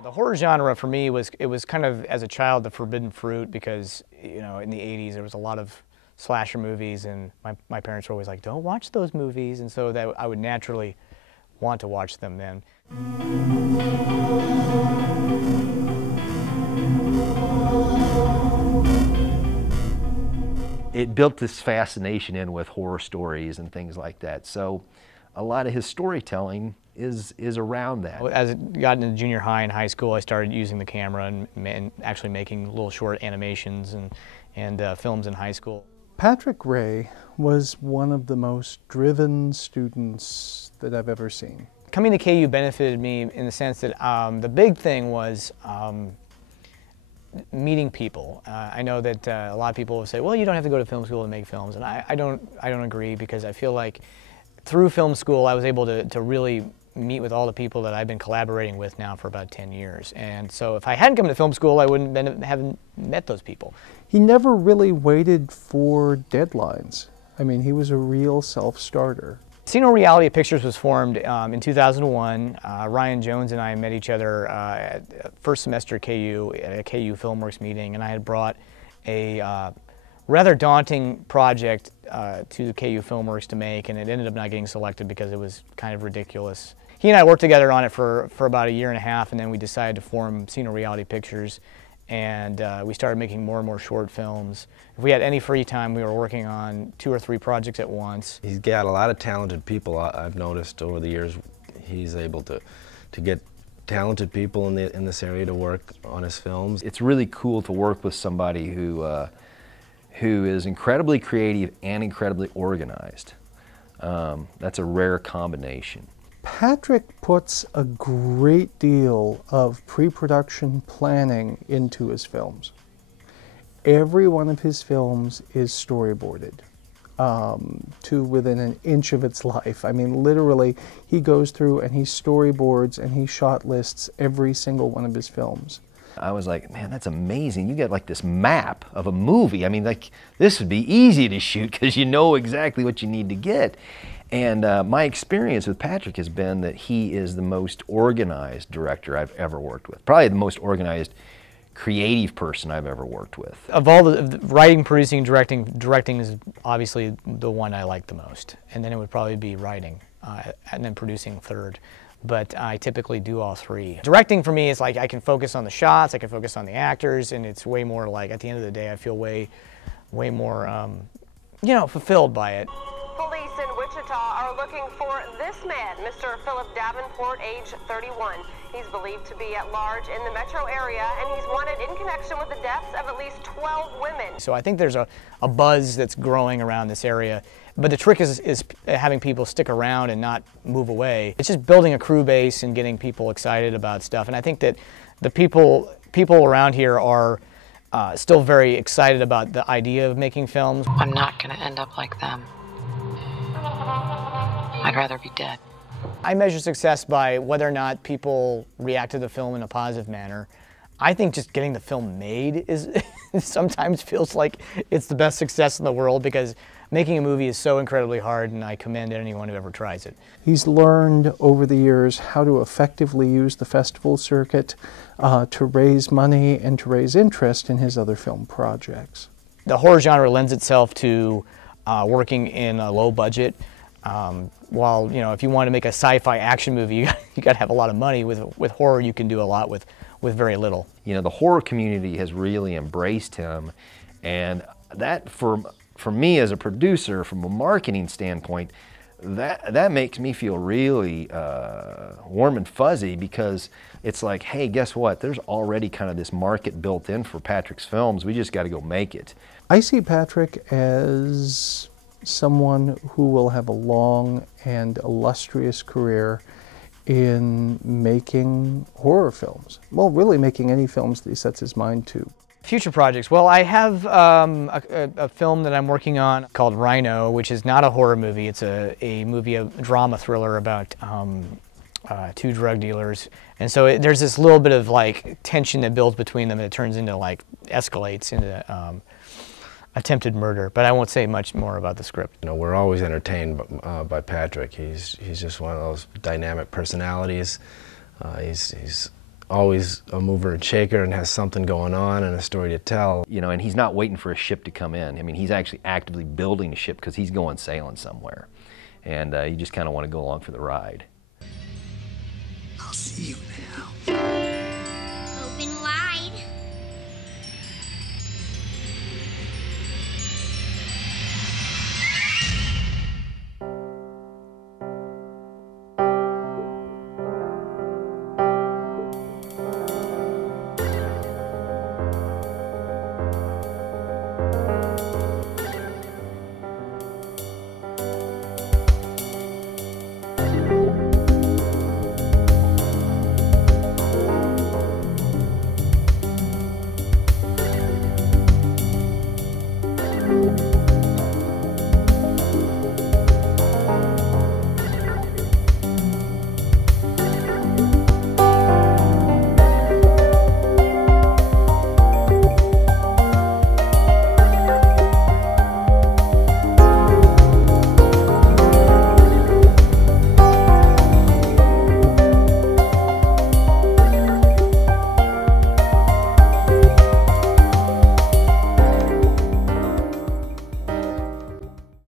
The horror genre for me was kind of, as a child, the forbidden fruit, because, you know, in the 80s there was a lot of slasher movies, and my parents were always like, don't watch those movies, and so that I would naturally want to watch them then. It built this fascination in with horror stories and things like that. So a lot of his storytelling is around that. As it got into junior high and high school, I started using the camera and actually making little short animations and films in high school. Patrick Rea was one of the most driven students that I've ever seen. Coming to KU benefited me in the sense that the big thing was meeting people. I know that a lot of people will say, well, you don't have to go to film school to make films, and I don't agree, because I feel like through film school I was able to really meet with all the people that I've been collaborating with now for about 10 years. And so if I hadn't come to film school, I haven't met those people. He never really waited for deadlines. I mean, he was a real self-starter. Casino Reality Pictures was formed in 2001. Ryan Jones and I met each other at first semester at KU at a KU Filmworks meeting, and I had brought a rather daunting project to the KU Filmworks to make, and it ended up not getting selected because it was kind of ridiculous. He and I worked together on it for about a year and a half, and then we decided to form Casino Reality Pictures, and we started making more and more short films. If we had any free time, we were working on 2 or 3 projects at once. He's got a lot of talented people. I've noticed over the years he's able to get talented people in this area to work on his films. It's really cool to work with somebody who is incredibly creative and incredibly organized. That's a rare combination. Patrick puts a great deal of pre-production planning into his films. Every one of his films is storyboarded to within an inch of its life. I mean, literally, he goes through and he storyboards and he shot lists every single one of his films. I was like, man, that's amazing. You get like this map of a movie. I mean, like, this would be easy to shoot because you know exactly what you need to get. And my experience with Patrick has been that he is the most organized director I've ever worked with. Probably the most organized creative person I've ever worked with. Of all the writing, producing, directing is obviously the one I like the most. And then it would probably be writing, and then producing third. But I typically do all 3. Directing for me is like I can focus on the shots, I can focus on the actors, and it's way more like, at the end of the day, I feel way more, you know, fulfilled by it. Police in Wichita are looking for this man, Mr. Philip Davenport, age 31. He's believed to be at large in the metro area, and he's wanted in connection with the deaths of at least 12 women. So I think there's a buzz that's growing around this area, but the trick is having people stick around and not move away. It's just building a crew base and getting people excited about stuff, and I think that the people around here are still very excited about the idea of making films. I'm not going to end up like them. I'd rather be dead. I measure success by whether or not people react to the film in a positive manner. I think just getting the film made is sometimes feels like it's the best success in the world, because making a movie is so incredibly hard, and I commend anyone who ever tries it. He's learned over the years how to effectively use the festival circuit to raise money and to raise interest in his other film projects. The horror genre lends itself to working in a low budget. While, you know, if you want to make a sci-fi action movie, you got to have a lot of money. With horror, you can do a lot with very little. You know, the horror community has really embraced him, and that for me as a producer, from a marketing standpoint, that makes me feel really warm and fuzzy, because it's like, hey, guess what? There's already kind of this market built in for Patrick's films. We just got to go make it. I see Patrick as someone who will have a long and illustrious career in making horror films. Well, really making any films that he sets his mind to. Future projects. Well, I have a film that I'm working on called Rhino, which is not a horror movie. It's a movie, a drama thriller about 2 drug dealers. And so there's this little bit of like tension that builds between them, and it turns into like, escalates into attempted murder, but I won't say much more about the script. You know, we're always entertained by Patrick. He's just one of those dynamic personalities. He's always a mover and shaker and has something going on and a story to tell. You know, and he's not waiting for a ship to come in. I mean, he's actually actively building a ship because he's going sailing somewhere. And you just kind of want to go along for the ride.